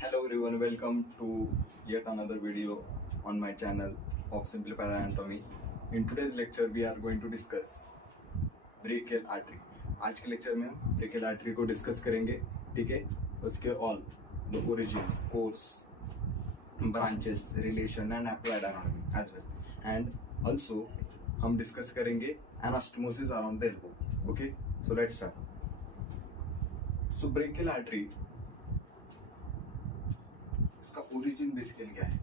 Hello everyone, welcome to yet another video on my channel of Simplified Anatomy. In today's lecture we are going to discuss brachial artery. आज के lecture में हम brachial artery को discuss करेंगे, ठीक है। उसके all the origin, course, branches, relation and applied anatomy as well, and also हम डिस्कस करेंगे anastomosis around the elbow. Okay, so let's start. So brachial artery, इसका ओरिजिन बेसिकली क्या है?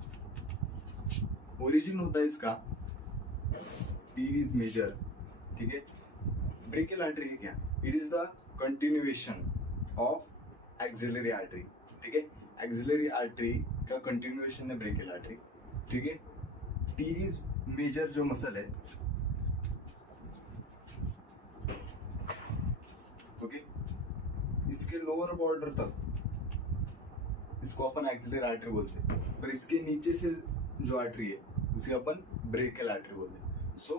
ओरिजिन होता है इसका टीरीज मेजर, ठीक है। ब्रेकियल आर्टरी है क्या? It is the continuation of axillary artery, ठीक है। एक्सिलरी आर्टरी का कंटिन्यूएशन है ब्रेकियल आर्टरी, ठीक है। टीरीज मेजर जो मसल है, ओके, इसके लोअर बॉर्डर तक इसको अपन एक्सिलरी आर्टरी बोलते हैं, पर इसके नीचे से जो आर्टरी है उसे अपन ब्रेकियल आर्टरी बोलते हैं। So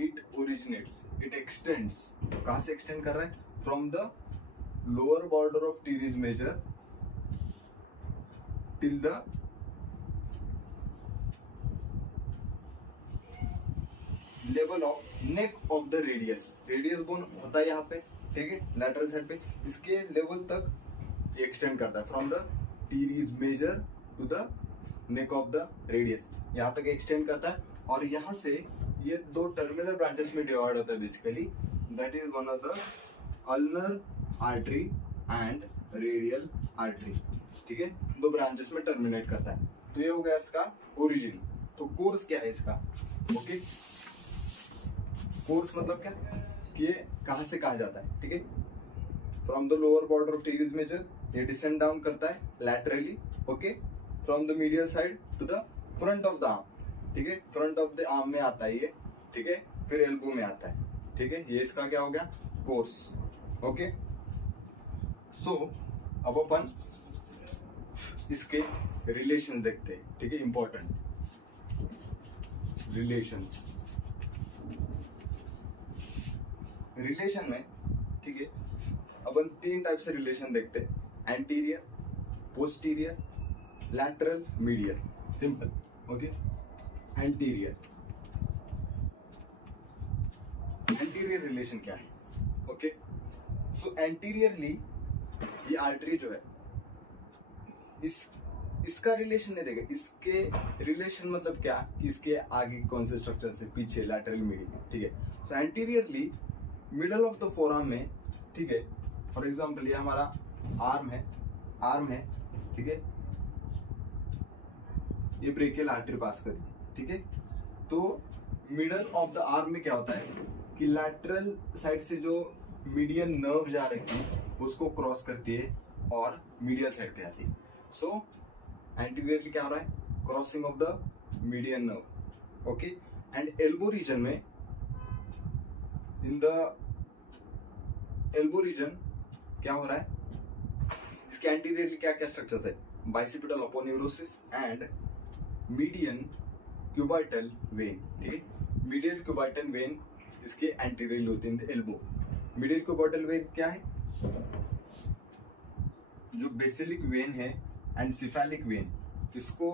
it originates, it extends, कहां से एक्सटेंड कर रहा है? From the lower border of teres major till the level of neck of the radius. Radius bone होता है यहाँ पे, ठीक है, लैटरल साइड पे, इसके लेवल तक एक्सटेंड करता है from the teres major to the neck of the radius, यहाँ तक एक्सटेंड करता है। और यहाँ से ये दो टर्मिनल ब्रांचेस में डिवाइड होता है basically, that is one of the ulnar artery and radial artery, ठीक है। दो ब्रांचेस में टर्मिनेट करता है। तो ये हो गया इसका ओरिजिन। तो कोर्स क्या है इसका? ओके, कोर्स मतलब क्या कि ये कहां से कहा जाता है, ठीक है। From the lower border of teres major ये डिसेंड डाउन करता है laterally, okay, from the medial side to the front of the arm, ठीक है। फ्रंट ऑफ द आर्म में आता है ये, ठीक है, फिर एल्बो में आता है, ठीक है। ये इसका क्या हो गया? Course, okay. सो अब अपन इसके रिलेशन देखते हैं, ठीक है, इंपॉर्टेंट रिलेशंस। रिलेशन में, ठीक है, अपन तीन टाइप से रिलेशन देखते हैं, anterior, posterior, lateral, medial. Simple, okay. Anterior, anterior relation क्या है? ओके, सो एंटीरियरली ये आर्टरी जो है, इसका रिलेशन नहीं देगा। इसके रिलेशन मतलब क्या? इसके आगे कौन से स्ट्रक्चर से, पीछे, लैटरल, मीडियल, ठीक है। So anteriorly middle of the forearm में, ठीक है, फॉर एग्जाम्पल ये हमारा आर्म है, ठीक है, ये ब्रेकियल आर्टरी पास करी, ठीक है। तो मिडल ऑफ द आर्म में क्या होता है कि लैटरल साइड से जो मीडियन नर्व जा रही थी उसको क्रॉस करती है और मीडियल साइड पे आती है। सो एंटीरियरली क्या हो रहा है? Crossing of the median nerve, okay. And elbow region में, इन द एल्बो रीजन क्या हो रहा है? इसके एंटीरियरली क्या क्या स्ट्रक्चर्स है? Bicipital aponeurosis and median cubital vein, ठीक है। मीडियल क्यूबाइटल वेन इसके एंटीरियरली होती है in the elbow. Medial cubital vein क्या है? जो बेसिलिक वेन है एंड सिफेलिक वेन, इसको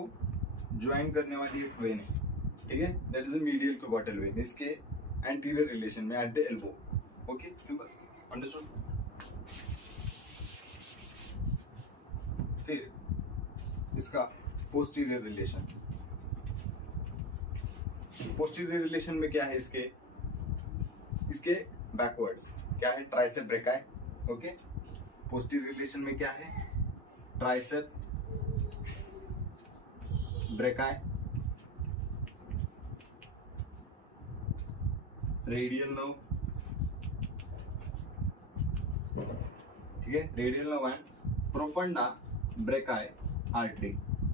ज्वाइन करने वाली एक वेन है, ठीक है, that is the medial cubital vein, इसके एंटीरियर रिलेशन में at the elbow. Okay, simple, understood. फिर इसका पोस्टीरियर रिलेशन, पोस्टीरियर रिलेशन में क्या है? इसके बैकवर्ड्स क्या है? Tricep brachii, okay. Posterior relation में क्या है? ट्राइसेप ब्रेकाई, रेडियल नर्व, ठीक है, radial nerve and profunda brachii artery,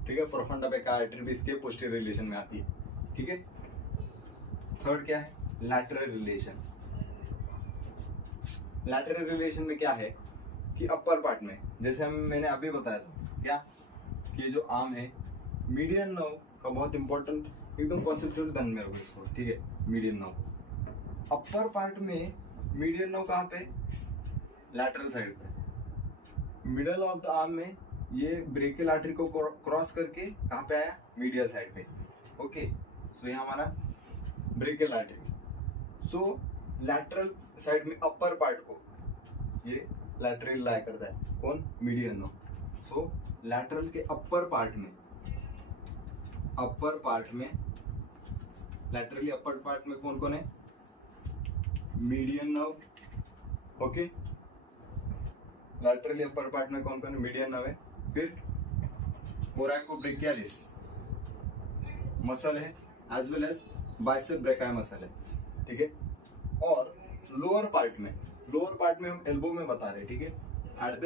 ठीक है। प्रोफंडा ब्रेकाई आर्टरी भी इसके पोस्टीरियर रिलेशन में आती है, ठीक है। थर्ड क्या है? Lateral relation. लैटरल रिलेशन में क्या है कि अपर पार्ट में, जैसे मैंने अभी बताया था क्या, कि जो आर्म है, मीडियन नर्व का बहुत इंपॉर्टेंट एकदम कॉन्सेप्चुअल ध्यान में रखो इसको, ठीक है। मीडियन नर्व अपर पार्ट में, मीडियन नर्व कहाँ पे? लैटरल साइड पे। मिडल ऑफ द आर्म में ये ब्रेकियल आर्टरी को क्रॉस करके कहाँ पे आया, मीडियल साइड पे। ओके, सो ये हमारा ब्रेकियल आर्टरी। सो लैटरल साइड में अपर पार्ट को ये लैटरल लाई करता है, कौन, मीडियन नर्व। सो लैटरल के अपर पार्ट में लैटरली अपर पार्ट में कौन कौन है, median nerve. Okay, laterally upper part में कौन कौन है, मीडियन नर्व है। फिर कोरैकोब्रेकियालिस मसल है, as well as biceps brachii muscle है, ठीक है। और लोअर पार्ट में हम एल्बो में बता रहे हैं, ठीक है। एट द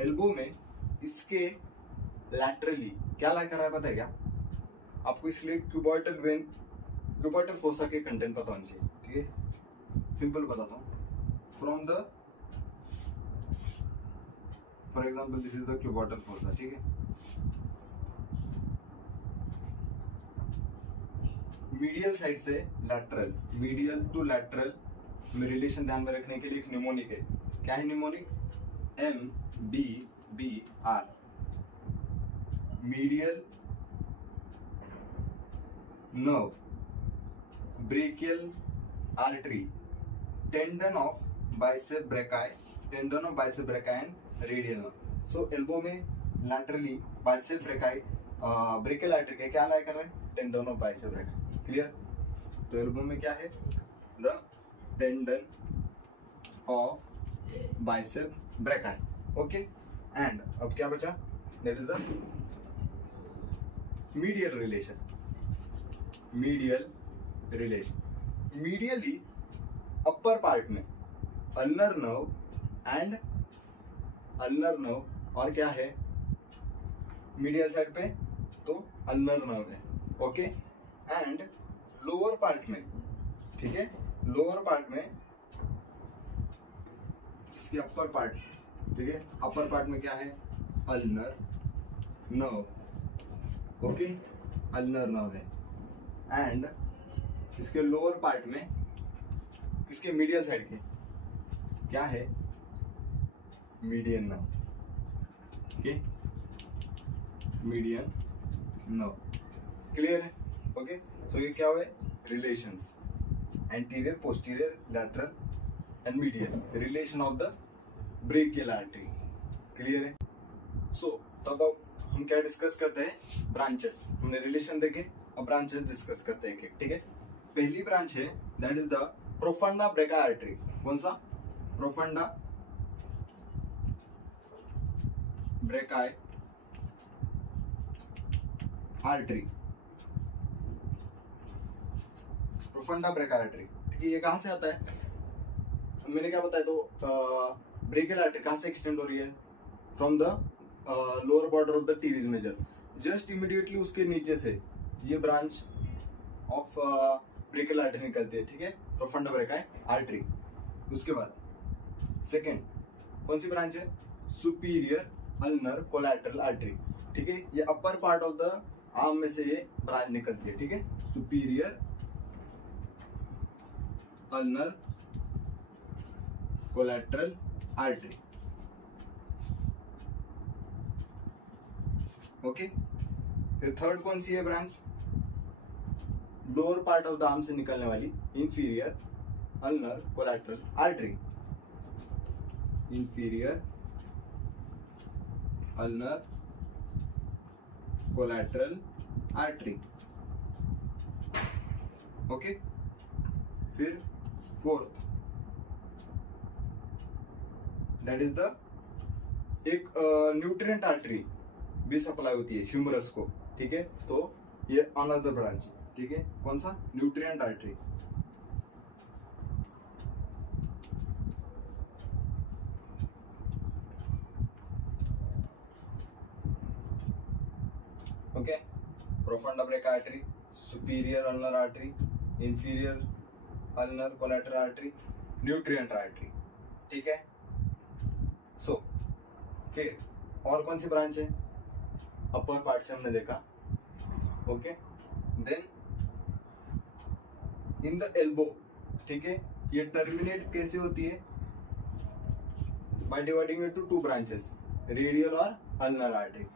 एल्बो में इसके लैटरली क्या ला कर रहा है पता है क्या आपको, इसलिए क्यूबॉइटल फोसा के कंटेंट पता होना चाहिए, ठीक है। सिंपल बताता हूँ, from the for example this is the cubital fossa, ठीक है। मीडियल साइड से लैटरल, मीडियल टू लैटरल में रिलेशन ध्यान में रखने के लिए एक निमोनिक है। क्या है mnemonic, MBBR, medial nerve, brachial artery, tendon of bicep brachii and radial nerve. So elbow में laterally bicep brachii brachial artery के क्या लाया कर रहे हैं, tendon of bicep brachii. Clear, तो एल्बो में क्या है, the tendon of bicep brachii. Okay, and अब क्या बचा, that is the medial relation. Medially upper part में अल्नर नर्व और क्या है, मीडियल साइड पे तो अल्नर नर्व है। ओके, एंड लोअर पार्ट में, ठीक है, लोअर पार्ट में इसके अपर पार्ट, ठीक है, अपर पार्ट में क्या है, ulnar nerve. Okay, ulnar nerve है। एंड इसके लोअर पार्ट में, इसके मीडियल साइड के क्या है, median nerve. Okay, median nerve. Clear है। ओके, सो ये क्या हुए, relations, anterior, posterior, lateral and medial, relation of the brachial artery. Clear है। सो तब अब हम क्या डिस्कस करते हैं, ब्रांचेस। हमने रिलेशन देखे, अब ब्रांचेस डिस्कस करते हैं एक, ठीक है। पहली ब्रांच है that is the profunda brachii artery. कौन सा, profunda brachii artery, profunda brachii artery, ठीक है। ये कहाँ से आता है, मैंने क्या बताया, तो ब्रेकियल आर्टरी कहाँ से एक्सटेंड हो रही है, from the lower border of the teres major, just immediately उसके नीचे से ये ब्रांच ऑफ ब्रेकियल आर्टरी निकलती है, ठीक है, प्रोफंडा ब्रेकाई आर्टरी। उसके बाद सेकेंड कौन सी ब्रांच है, सुपीरियर अल्नर कोलैटरल आर्टरी, ठीक है। ये upper part of the arm में से ये ब्रांच निकलती है, ठीक है, superior ulnar collateral artery. Okay, फिर थर्ड कौन सी है branch, lower part of the arm से निकलने वाली, inferior ulnar collateral artery, inferior ulnar collateral artery. Okay, फिर फोर्थ दैट इज द एक न्यूट्रिएंट आर्टरी भी सप्लाई होती है ह्यूमरस को, ठीक है। तो ये अनदर ब्रांच, ठीक है, कौन सा, nutrient artery. Okay, profunda brachii artery, superior ulnar artery, inferior ulnar collateral artery, nutrient artery, ठीक है। सो फिर और कौन सी ब्रांच है, अपर पार्ट से हमने देखा। Okay, then in the elbow, ठीक है, ये टर्मिनेट कैसे होती है, by dividing it to two branches, radial or ulnar artery.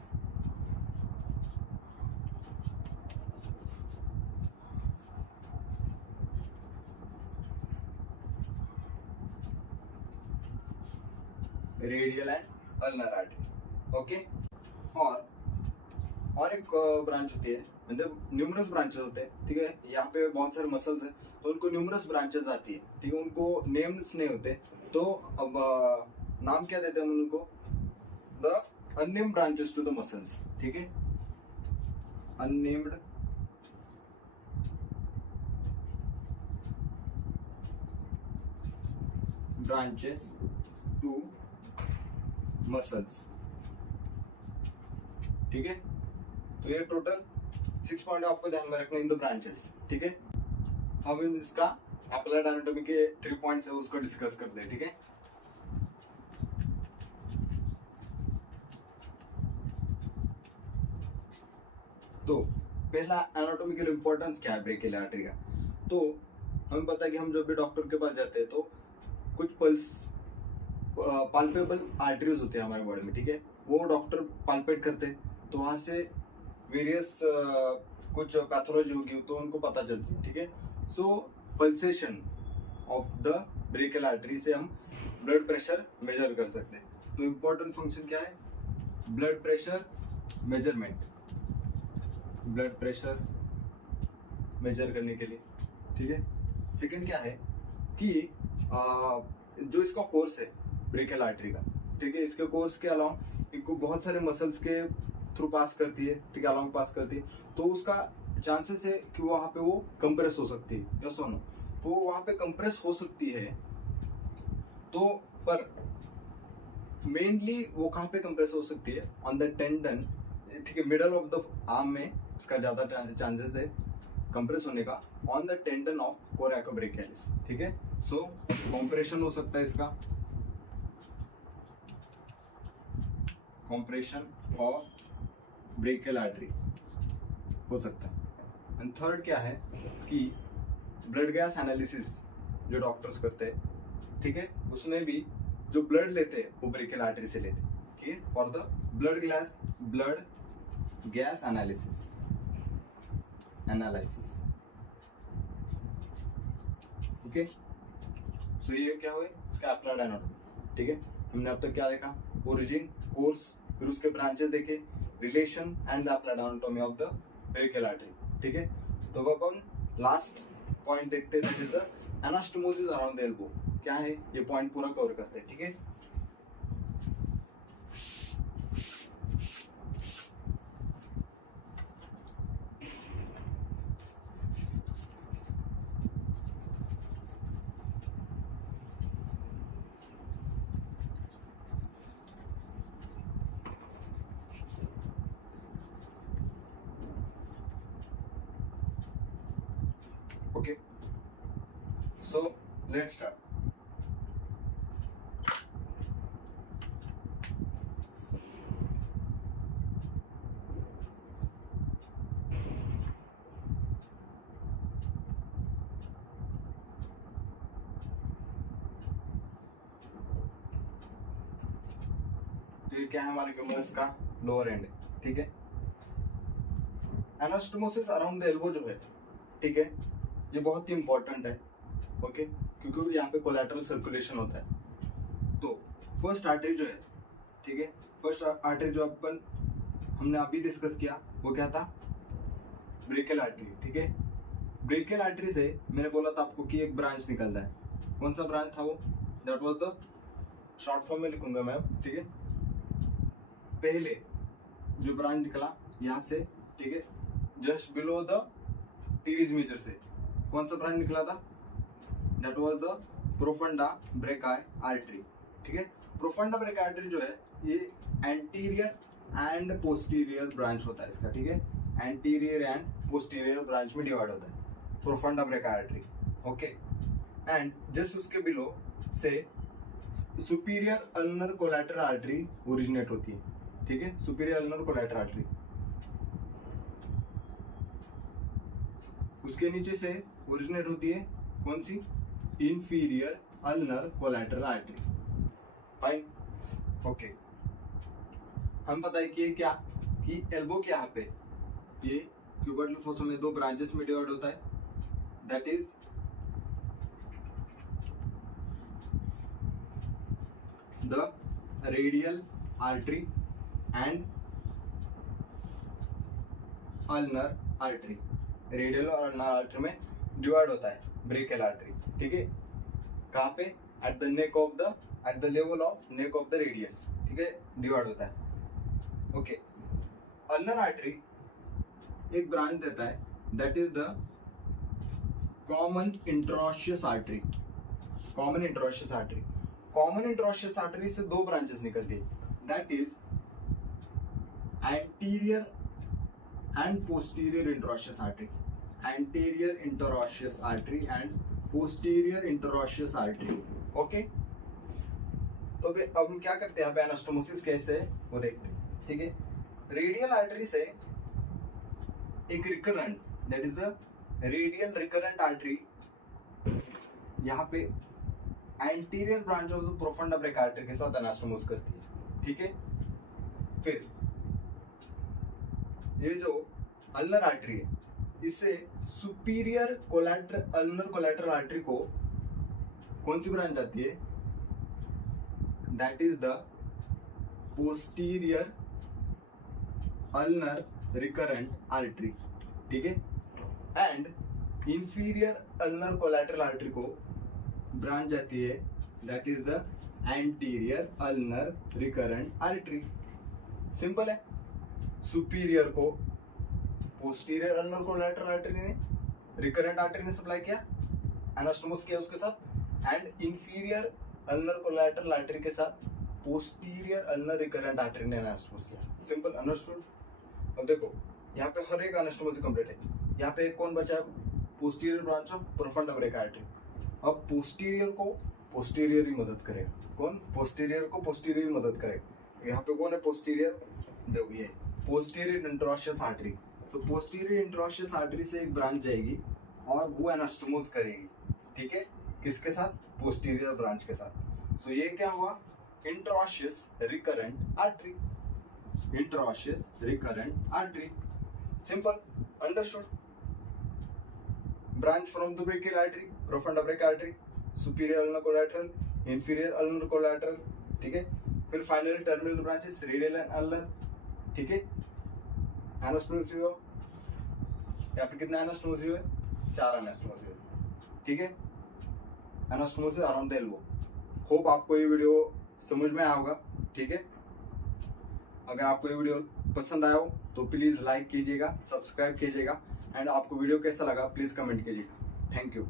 Radial and ulnar artery. Okay. और एक ब्रांच होती है, मतलब न्यूमरस ब्रांचेस होते हैं. ठीक है, यहाँ पे बहुत सारे मसल्स हैं तो उनको न्यूमरस ब्रांचेस आती है. ठीक है, उनको नेम्स नहीं होते तो अब नाम क्या देते हैं उनको? The unnamed branches to the muscles. ठीक है, अननेम्ड ब्रांचेस टू मसल्स. ठीक है, तो ये टोटल 6 पॉइंट आपको ध्यान में रखना इन द ब्रांचेस. ठीक है, अब हम इसका अप्लाइड एनाटॉमी के 3 पॉइंट्स है उसको डिस्कस करते हैं. ठीक है, तो पहला एनाटॉमिकल इंपॉर्टेंस क्या है ब्रेकियल आर्टरी का? तो हमें पता है कि हम जब भी डॉक्टर के पास जाते हैं तो कुछ पाल्पेबल आर्टरीज होते हैं हमारे बॉडी में. ठीक है, वो डॉक्टर पाल्पेट करते हैं तो वहां से वेरियस कुछ पैथोलॉजी होगी तो उनको पता चलती है. ठीक है, so pulsation of the brachial artery से हम ब्लड प्रेशर मेजर कर सकते हैं. तो इम्पोर्टेंट फंक्शन क्या है? Blood pressure measurement, blood pressure measure करने के लिए. ठीक है, सेकंड क्या है कि जो इसका कोर्स है ब्रेकियल आर्टरी का, ठीक है, इसके कोर्स के अलावा इनको बहुत सारे मसल्स के थ्रू पास करती है. ठीक है, अलाउंग पास करती है तो उसका चांसेस है कि वहाँ पे वो कंप्रेस हो सकती है. यस और नो? तो वहाँ पे कंप्रेस हो सकती है तो पर मेनली वो कहाँ पे कंप्रेस हो सकती है? On the tendon. ठीक है, मिडल ऑफ द आर्म में इसका ज्यादा चांसेस है कंप्रेस होने का, ऑन द टेंडन ऑफ कोरैकोब्रेकियालिस. ठीक है, सो कंप्रेशन हो सकता है इसका, कंप्रेशन ऑफ ब्रेकियल आर्टरी हो सकता है. एंड थर्ड क्या है कि ब्लड गैस एनालिसिस जो डॉक्टर्स करते हैं, ठीक है, उसमें भी जो ब्लड लेते हैं वो ब्रेकियल आर्टरी से लेते हैं. ठीक है, for the blood gas analysis. Okay, so ये क्या हुए? इसका अप्लाइड एनाटॉमी. ठीक है, हमने अब तक क्या देखा? ओरिजिन, कोर्स, फिर उसके ब्रांचेस देखे, relation and the applied anatomy of the brachial artery. ठीक है, तो अब अपन लास्ट पॉइंट देखते हैं, that is the anastomosis around the elbow. क्या है ये पॉइंट पूरा कवर करते हैं. ठीक है, okay, so let's start. तो ये क्या है? हमारे ह्यूमरस का लोअर एंड. ठीक है, एनास्टोमोसिस अराउंड द एल्बो जो है, ठीक है, ये बहुत ही इंपॉर्टेंट है. ओके, क्योंकि यहाँ पे कोलैटरल सर्कुलेशन होता है. तो फर्स्ट आर्टरी जो है, ठीक है, फर्स्ट आर्टरी जो अपन हमने अभी डिस्कस किया वो क्या था? Brachial artery. ठीक है, ब्रेकियल आर्टरी से मैंने बोला था आपको कि एक ब्रांच निकलता है. कौन सा ब्रांच था वो? That was the, short form में लिखूंगा मैं. ठीक है, पहले जो ब्रांच निकला यहाँ से, ठीक है, just below the teres major से कौन सा ब्रांच निकला था? That was the profunda brachii artery. ठीक है, प्रोफंडा ब्रेकाई आर्टरी जो है ये एंटीरियर एंड पोस्टीरियर ब्रांच होता है इसका. ठीक है, एंटीरियर एंड पोस्टीरियर ब्रांच में डिवाइड होता है profunda brachii artery. Okay, and just उसके बिलो से superior ulnar collateral artery originate होती है. ठीक है, सुपीरियर अल्नर कोलैटरल आर्टरी. उसके नीचे से ओरिजिनेट होती है कौन सी? Inferior ulnar collateral artery. Fine, okay, हम पता है कि ये क्या, कि एल्बो के यहाँ पे ये क्यूबिटल फोसा में 2 ब्रांचेस में डिवाइड होता है, that is the radial artery and ulnar artery. Radial और अल्नर आर्टरी में डिवाइड होता है ब्रेकियल आर्टरी, ठीक है। कहाँ पे, at the neck of the, at the level of neck of the radius, ठीक है, डिवाइड होता है। ओके, अल्नर आर्टरी एक ब्रांच देता है, that is the common interosseous artery. Common interosseous artery, common interosseous artery से 2 ब्रांचेस निकलती है, that is anterior and posterior interosseous artery, anterior interosseous artery and posterior interosseous artery। Okay, तो अब हम क्या करते हैं, एनास्टोमोसिस कैसे है वो देखते हैं, ठीक है। रेडियल आर्टरी से एक recurrent, that is the radial recurrent artery, यहाँ पे anterior branch of the profunda brachii artery के साथ एनास्टोमोस करती है, ठीक है। फिर ये जो अल्नर आर्टरी है, इससे superior collateral, ulnar collateral artery को कौन सी ब्रांच आती है, that is the posterior ulnar recurrent artery, ठीक है। And inferior ulnar collateral artery को ब्रांच आती है, that is the anterior ulnar recurrent artery. Simple है। सुपीरियर को पोस्टीरियर अल्नर कोलैटरल आर्टरी ने, रिकरेंट आर्टरी ने सप्लाई किया, एनास्टोमोस किया उसके साथ, and inferior ulnar collateral artery के साथ पोस्टीरियर अल्नर रिकरेंट आर्टरी ने एनास्टोमोस किया। Simple, understood. अब देखो यहाँ पे हर एक एनास्टोमोस कंप्लीट है। यहाँ पे एक कौन बचा है, posterior branch of profunda brachii artery. अब पोस्टीरियर को पोस्टीरियर ही मदद करेगा, कौन, पोस्टीरियर को पोस्टीरियर ही मदद करेगा। यहाँ पे कौन है पोस्टीरियर, देखो ये पोस्टीरियर इंट्रोशियस आर्टरी। सो पोस्टीरियर इंट्रोशियस आर्टरी से एक ब्रांच जाएगी और वो एनास्टोमोस करेगी, ठीक है, किसके साथ, पोस्टीरियर ब्रांच के साथ। सो ये क्या हुआ, interosseous recurrent artery, interosseous recurrent artery. Simple, understood. Branch from the brachial artery, profunda brachii artery, superior ulnar collateral, inferior ulnar collateral, ठीक है। फिर finally terminal branches radial and ulnar, ठीक है। एनास्टोमोस हुआ, यहाँ पे कितना एनास्टोमोस हुआ, 4 एनास्टोमोस हुए, ठीक है। एनास्टोमोस अराउंड द एल्बो। होप आपको ये वीडियो समझ में आया होगा, ठीक है। अगर आपको ये वीडियो पसंद आया हो तो प्लीज लाइक कीजिएगा, सब्सक्राइब कीजिएगा, एंड आपको वीडियो कैसा लगा प्लीज कमेंट कीजिएगा। Thank you.